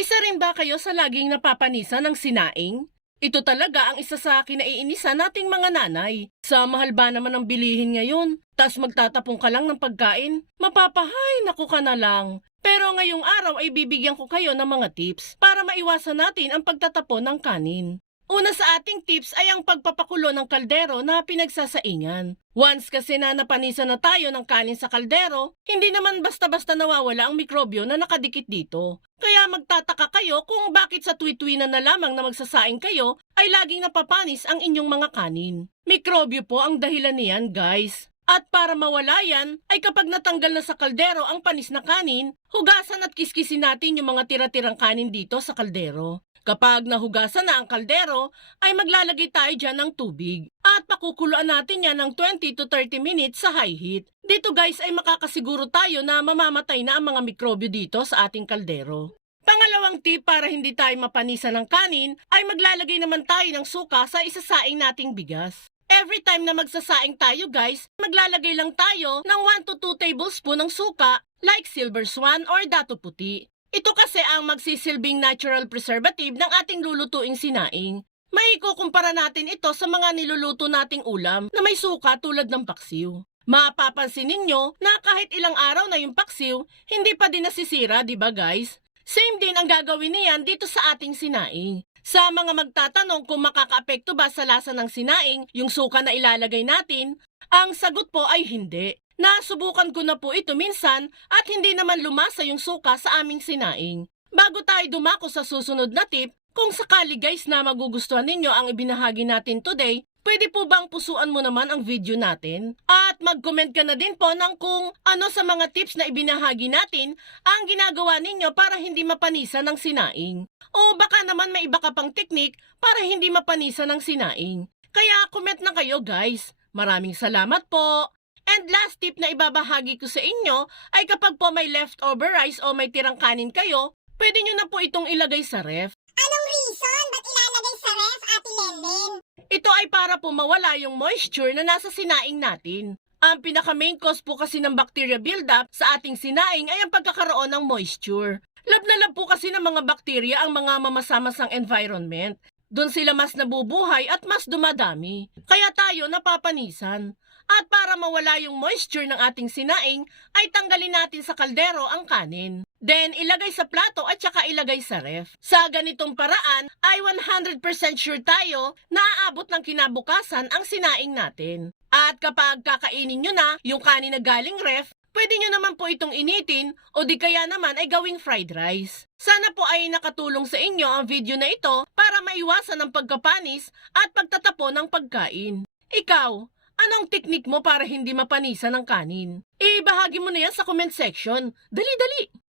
Isa rin ba kayo sa laging napapanisan ng sinaing? Ito talaga ang isa sa kinaiinisan nating mga nanay. Sa mahal ba naman ang bilihin ngayon? Tas magtatapong ka lang ng pagkain? Mapapahay, naku ka na lang. Pero ngayong araw ay bibigyan ko kayo ng mga tips para maiwasan natin ang pagtatapon ng kanin. Una sa ating tips ay ang pagpapakulo ng kaldero na pinagsasaingan. Once kasi na napanisan na tayo ng kanin sa kaldero, hindi naman basta-basta nawawala ang mikrobyo na nakadikit dito. Kaya magtataka kayo kung bakit sa tuwi-tuwi na lamang na magsasaing kayo ay laging napapanis ang inyong mga kanin. Mikrobyo po ang dahilan niyan, guys. At para mawala yan, ay kapag natanggal na sa kaldero ang panis na kanin, hugasan at kiskisin natin yung mga tira-tirang kanin dito sa kaldero. Kapag nahugasan na ang kaldero, ay maglalagay tayo dyan ng tubig at pakukuluan natin yan ng 20 to 30 minutes sa high heat. Dito guys ay makakasiguro tayo na mamamatay na ang mga mikrobyo dito sa ating kaldero. Pangalawang tip para hindi tayo mapanisan ng kanin ay maglalagay naman tayo ng suka sa isasaing nating bigas. Every time na magsasaing tayo guys, maglalagay lang tayo ng 1 to 2 tablespoon ng suka like Silver Swan or Dato Puti. Ito kasi ang magsisilbing natural preservative ng ating lulutuing sinaing. May ikukumpara natin ito sa mga niluluto nating ulam na may suka tulad ng paksiw. Mapapansin ninyo na kahit ilang araw na yung paksiw, hindi pa din nasisira, di ba guys? Same din ang gagawin niyan dito sa ating sinaing. Sa mga magtatanong kung makakaapekto ba sa lasa ng sinaing yung suka na ilalagay natin, ang sagot po ay hindi. Nasubukan ko na po ito minsan at hindi naman lumasa yung suka sa aming sinaing. Bago tayo dumako sa susunod na tip, kung sakali guys na magugustuhan ninyo ang ibinahagi natin today, pwede po bang pusuan mo naman ang video natin? At mag-comment ka na din po ng kung ano sa mga tips na ibinahagi natin ang ginagawa ninyo para hindi mapanisan ng sinaing. O baka naman may iba ka pang teknik para hindi mapanisan ng sinaing. Kaya comment na kayo guys. Maraming salamat po! And last tip na ibabahagi ko sa inyo ay kapag po may leftover rice o may tirang kanin kayo, pwede nyo na po itong ilagay sa ref. Anong reason? Ba't ilalagay sa ref, Ate Lenlen? Ito ay para po mawala yung moisture na nasa sinaing natin. Ang pinaka-main cause po kasi ng bacteria buildup sa ating sinaing ay ang pagkakaroon ng moisture. Lab na lab po kasi ng mga bakterya ang mga mamasamasang environment. Doon sila mas nabubuhay at mas dumadami. Kaya tayo napapanisan. At para mawala yung moisture ng ating sinaing, ay tanggalin natin sa kaldero ang kanin. Then, ilagay sa plato at saka ilagay sa ref. Sa ganitong paraan, ay 100% sure tayo na aabot ng kinabukasan ang sinaing natin. At kapag kakainin nyo na yung kanin na galing ref, pwede nyo naman po itong initin o di kaya naman ay gawing fried rice. Sana po ay nakatulong sa inyo ang video na ito para maiwasan ang pagkapanis at pagtatapon ng pagkain. Ikaw, anong teknik mo para hindi mapanisan ng kanin? Ibahagi mo na yan sa comment section. Dali-dali!